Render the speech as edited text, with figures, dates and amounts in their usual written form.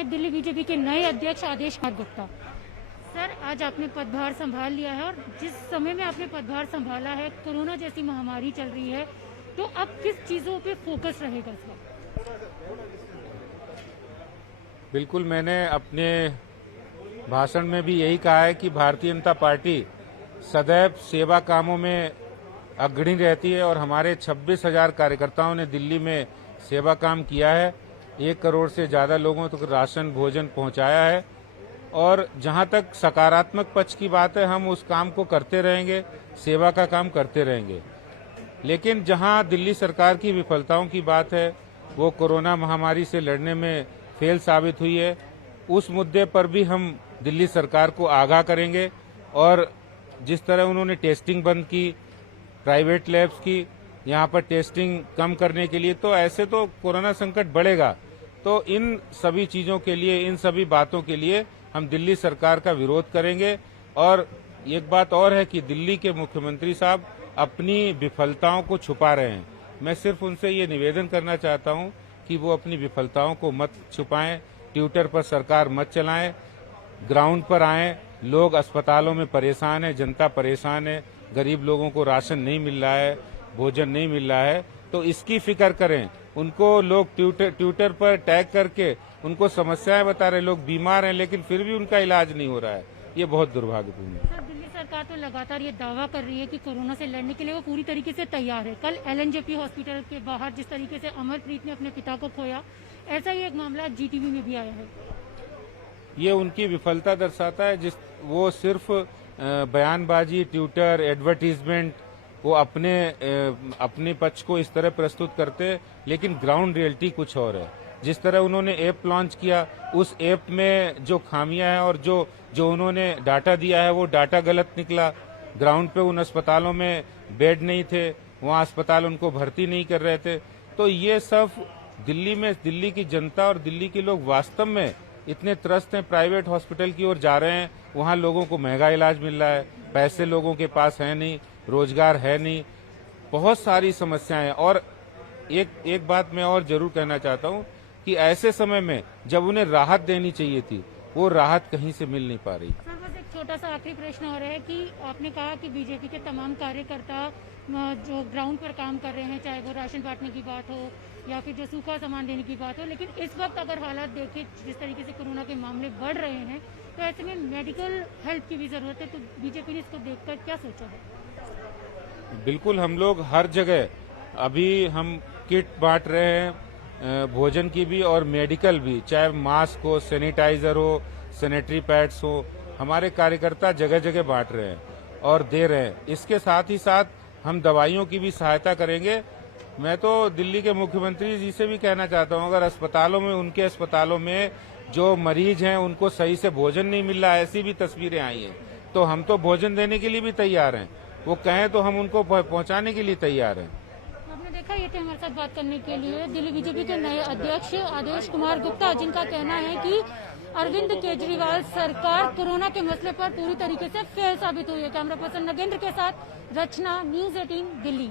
हैं दिल्ली बीजेपी के नए अध्यक्ष आदेश कुमार गुप्ता। सर, आज आपने पदभार संभाल लिया है और जिस समय में आपने पदभार संभाला है, कोरोना जैसी महामारी चल रही है, तो अब किस चीजों पे फोकस रहेगा इस वक्त? बिल्कुल, मैंने अपने भाषण में भी यही कहा है कि भारतीय जनता पार्टी सदैव सेवा कामों में अग्रणी रहती है और हमारे 26,000 कार्यकर्ताओं ने दिल्ली में सेवा काम किया है। 1 करोड़ से ज्यादा लोगों तक राशन भोजन पहुंचाया है और जहां तक सकारात्मक पक्ष की बात है, हम उस काम को करते रहेंगे, सेवा का काम करते रहेंगे। लेकिन जहां दिल्ली सरकार की विफलताओं की बात है, वो कोरोना महामारी से लड़ने में फेल साबित हुई है, उस मुद्दे पर भी हम दिल्ली सरकार को आगाह करेंगे। और जिस तरह उन्होंने टेस्टिंग बंद की, प्राइवेट लैब्स की, यहाँ पर टेस्टिंग कम करने के लिए, तो ऐसे तो कोरोना संकट बढ़ेगा। तो इन सभी चीजों के लिए, इन सभी बातों के लिए हम दिल्ली सरकार का विरोध करेंगे। और एक बात और है कि दिल्ली के मुख्यमंत्री साहब अपनी विफलताओं को छुपा रहे हैं। मैं सिर्फ उनसे ये निवेदन करना चाहता हूं कि वो अपनी विफलताओं को मत छुपाएं, ट्विटर पर सरकार मत चलाएं, ग्राउंड पर आएं। लोग अस्पतालों में परेशान है, जनता परेशान है, गरीब लोगों को राशन नहीं मिल रहा है, भोजन नहीं मिल रहा है, तो इसकी फिक्र करें। उनको लोग ट्विटर पर टैग करके उनको समस्याएं बता रहे, लोग बीमार हैं लेकिन फिर भी उनका इलाज नहीं हो रहा है। ये बहुत दुर्भाग्यपूर्ण है। सर, दिल्ली सरकार तो लगातार ये दावा कर रही है कि कोरोना से लड़ने के लिए वो पूरी तरीके से तैयार है। कल LNJP हॉस्पिटल के बाहर जिस तरीके से अमरप्रीत ने अपने पिता को खोया, ऐसा ही एक मामला GTV में भी आया है। ये उनकी विफलता दर्शाता है। जिस वो सिर्फ बयानबाजी, ट्विटर, एडवर्टीजमेंट, वो अपने पक्ष को इस तरह प्रस्तुत करते, लेकिन ग्राउंड रियलिटी कुछ और है। जिस तरह उन्होंने ऐप लॉन्च किया, उस ऐप में जो खामियां हैं और जो उन्होंने डाटा दिया है, वो डाटा गलत निकला। ग्राउंड पे उन अस्पतालों में बेड नहीं थे, वहाँ अस्पताल उनको भर्ती नहीं कर रहे थे। तो ये सब दिल्ली की जनता और दिल्ली के लोग वास्तव में इतने त्रस्त हैं, प्राइवेट हॉस्पिटल की ओर जा रहे हैं। वहाँ लोगों को महंगा इलाज मिल रहा है, पैसे लोगों के पास है नहीं, रोजगार है नहीं, बहुत सारी समस्याएं हैं। और एक बात मैं और जरूर कहना चाहता हूँ कि ऐसे समय में जब उन्हें राहत देनी चाहिए थी, वो राहत कहीं से मिल नहीं पा रही। सर, बस एक छोटा सा आखिरी प्रश्न और है कि आपने कहा कि बीजेपी के तमाम कार्यकर्ता जो ग्राउंड पर काम कर रहे हैं, चाहे वो राशन बांटने की बात हो या फिर जो सूखा सामान देने की बात हो, लेकिन इस वक्त अगर हालात देखें जिस तरीके से कोरोना के मामले बढ़ रहे हैं, तो ऐसे में मेडिकल हेल्प की भी जरूरत है। तो बीजेपी ने इसको देखकर क्या सोचा है? बिल्कुल, हम लोग हर जगह अभी हम किट बांट रहे हैं, भोजन की भी और मेडिकल भी, चाहे मास्क हो, सैनिटाइजर हो, सैनिटरी पैड्स हो, हमारे कार्यकर्ता जगह जगह बांट रहे हैं और दे रहे हैं। इसके साथ ही साथ हम दवाइयों की भी सहायता करेंगे। मैं तो दिल्ली के मुख्यमंत्री जी से भी कहना चाहता हूं, अगर उनके अस्पतालों में जो मरीज हैं उनको सही से भोजन नहीं मिल रहा है, ऐसी भी तस्वीरें आई हैं, तो हम तो भोजन देने के लिए भी तैयार हैं। वो कहें तो हम उनको पहुंचाने के लिए तैयार हैं। आपने देखा, ये थे हमारे साथ बात करने के लिए दिल्ली बीजेपी के नए अध्यक्ष आदेश कुमार गुप्ता, जिनका कहना है कि अरविंद केजरीवाल सरकार कोरोना के मसले पर पूरी तरीके से फेल साबित हुई है। कैमरा पर्सन नगेंद्र के साथ रचना, News 18 दिल्ली।